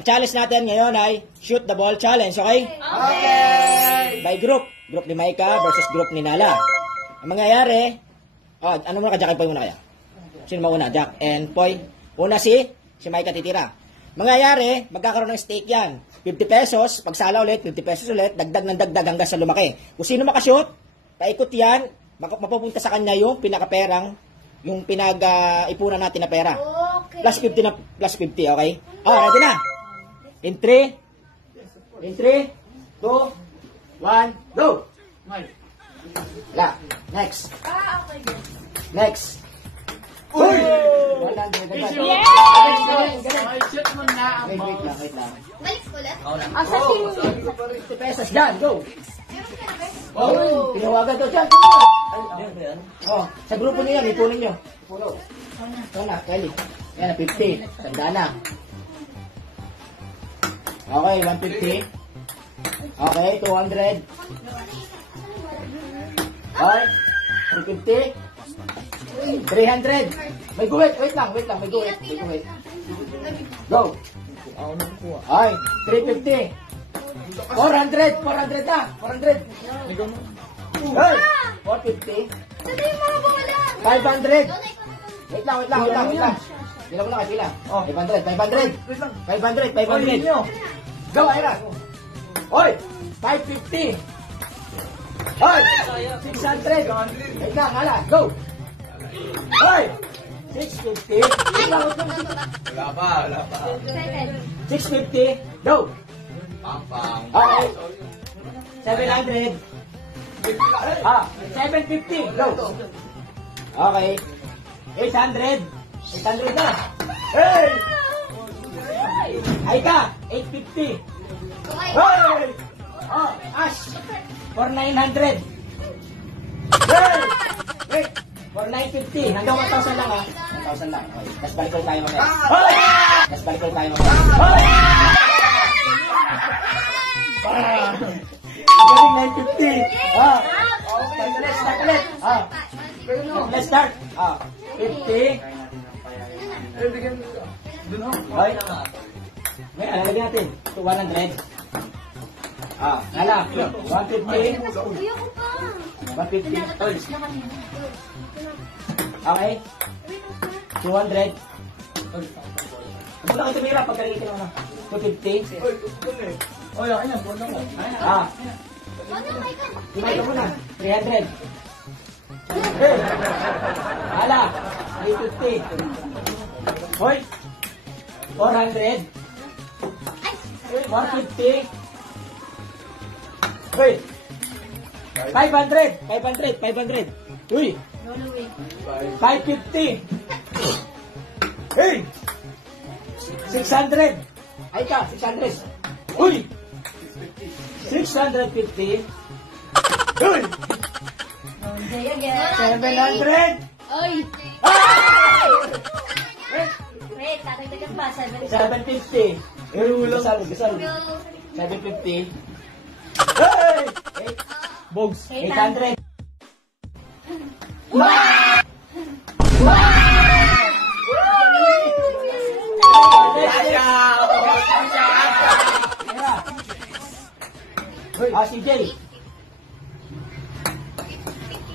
Ang challenge natin ngayon ay shoot the ball challenge, okay? Okay! By group. Group ni Maika versus group ni Nala. Ang mangyayari, ano muna ka, Jack and Poy muna kaya? Sino mauna? Jack and Poy? Una si Maika titira. Mangyayari, magkakaroon ng stake yan. 50 pesos, pagsala ulit, 50 pesos ulit, dagdag ng dagdag hanggang sa lumaki. Kung sino makashoot, paikot yan, mapupunta sa kanya yung pinakaperang, yung pinag-ipunan natin na pera. Okay. Plus 50 na, plus 50, okay? Ready na? In 3, 2, 1, go! La, next. Okay. Next. Uy! 100. Yes! Shoot mo na ang Wait lang. Balik ulit. Asa si... 50 pesos dyan, go! Oh. Tinawagan daw dyan. Sa grupo niyo yan, ipunin nyo. Puno. Ito na, Kelly. Yan, 50. Tanda na. Okay, 150. Okay, 200. Okay, 350. 300. May guwit, wait lang, may guwit. Go. Okay, 350. 400 na, 400. Hey, 450. Sabi yung mga bola. 500. Wait lang. Bilang mo na kasi lang. 500. 500. Go, Ira. Oy, 550. Oy, 600. Wait lang, hala, go. Oy, 650. Wala pa. 650. Go. Pang. Okay. 700. 750. Go. Okay. 800. 800 na. Hey! Ay ka, 850. Hey! Ash. For 900. Hey! Wait. For 950. Hanggang 1,000 lang ha. 1,000 lang. Okay. Tapos balik tayo mamaya. Hoy! Tapos balik tayo mamaya. Hoy! Galing 950. Start ulit. Let's start. 50. Hoy. May alalagyan natin. 100. Nala. 150. Kuya ko pa. 150. Okay. 200. Huwag na kayo tumira pag kalitin mo na. 250. Oy, ayan, bola mo. Tumay ka muna. 300. Hey! Hala. 350. Hoy. 400. 150. Hoy. 500. Uy. 550. Hey! 600. Ay ka, 600. Uy! 650. Uy! 700. Oy. Wait! Tatagdagan pa. 750. Gasal. 750. Hey! Bogs. 800. CJ.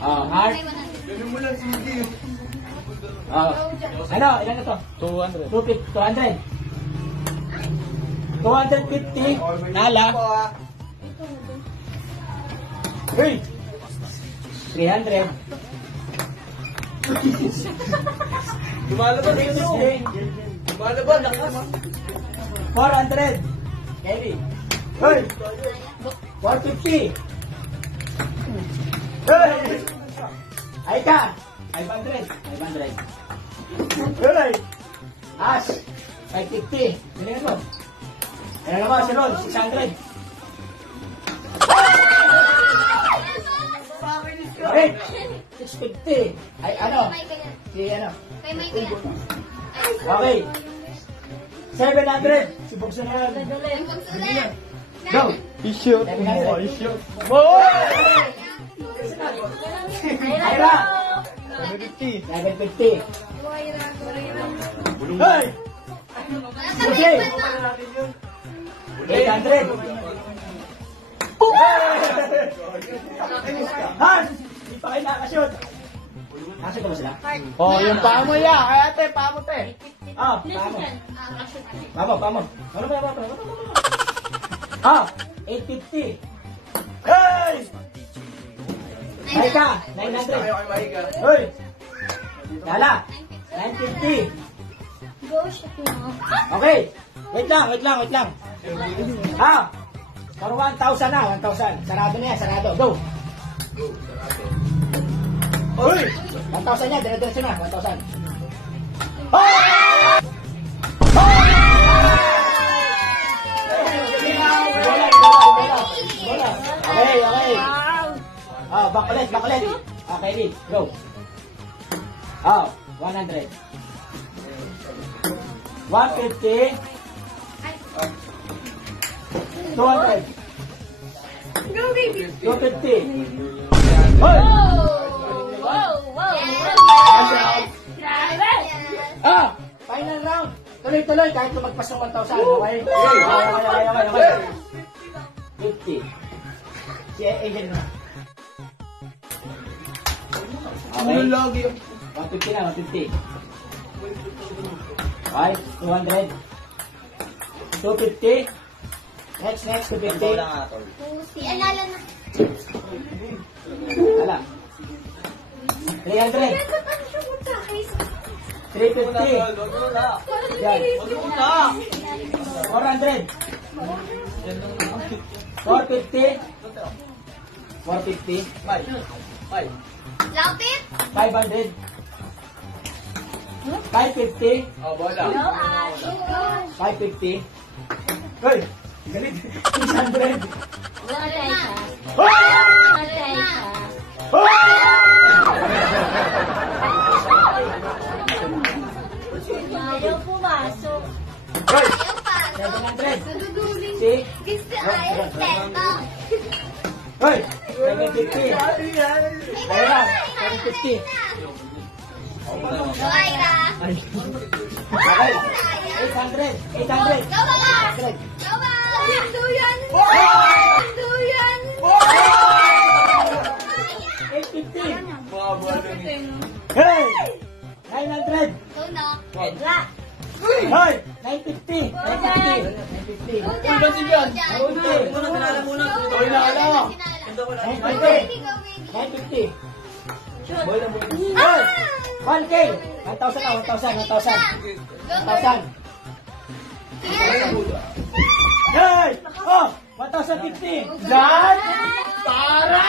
Heart. Ganun mo lang, sige. Ilan na to? 200. 200. 250. Nala. Hey! 300. Lumalaban, Lumalaban, lakas. 400. Kelly. Hey! 450. Hey! Aika. 500. Hey! Ash. 550. Galingan mo. Ayan naman si Ron. 600. Hey! 650. Ay, ano? Si ano? Kay Mike yan. Okay. 700. Si Bugso na lang. Go! I-shoot. 700. I-shoot. Ayra! 750. 750. Hey! Okay! 300. Hans! Hindi pa kayo nakashoot. Nakashoot ba sila? Oh, yung paa mo ya. Ay, ate, paa mo, te. Ah, pamo. Ano ba? Ah, 850. Hey! Maika, 900. Kayo kay Maika. Hoy! Lala, 950. Go, shit mo. Okay. Wait lang. Ah, for 1,000 na, 1,000. Sarado na yan, sarado. Go. Hoy! 1,000 yan, dire-diretso na, 1,000. Ah! Bola. Okay. Ah, back ulit. Okay, ready, go. Ah, 100. 150. 200. Go, baby. 250. Hoy! Grabe. Ah! Final round! Tuloy-tuloy kahit lumagpas ng 1,000. Okay? Okay. 50. Si Angel na. Ano Okay. lagi yung... 150 na, 150. Okay, 200. 250. Next, 250. Si Alala na. Hala. 300. 350. Yan. 400. 450. 450. Lapit. 500. 550. Oh, bola. Go, Ash. Go. 550. Hoy! Galit. 600. Matay ka. Ayaw pumasok. Hoy! Ayaw pa. 700. Naduduling. Si? Gusto ayaw. Tento. Hoy! 750. Kaya lang. 750. Go, Aira. Okay. 800. 800. Go, Ash. 800. Go, Ash. Hinduyan. Hinduyan. 850. Mga bola ni... Hey! 900. Go, na. Hoy! 950. 950. 950. Go, Jan. Go, Jan. Hoy, Lala. 950. 950. Hoy! 1K. 1,000 na, 1,000. 1,000. Hey! Oh! 1,050. Yan! Para!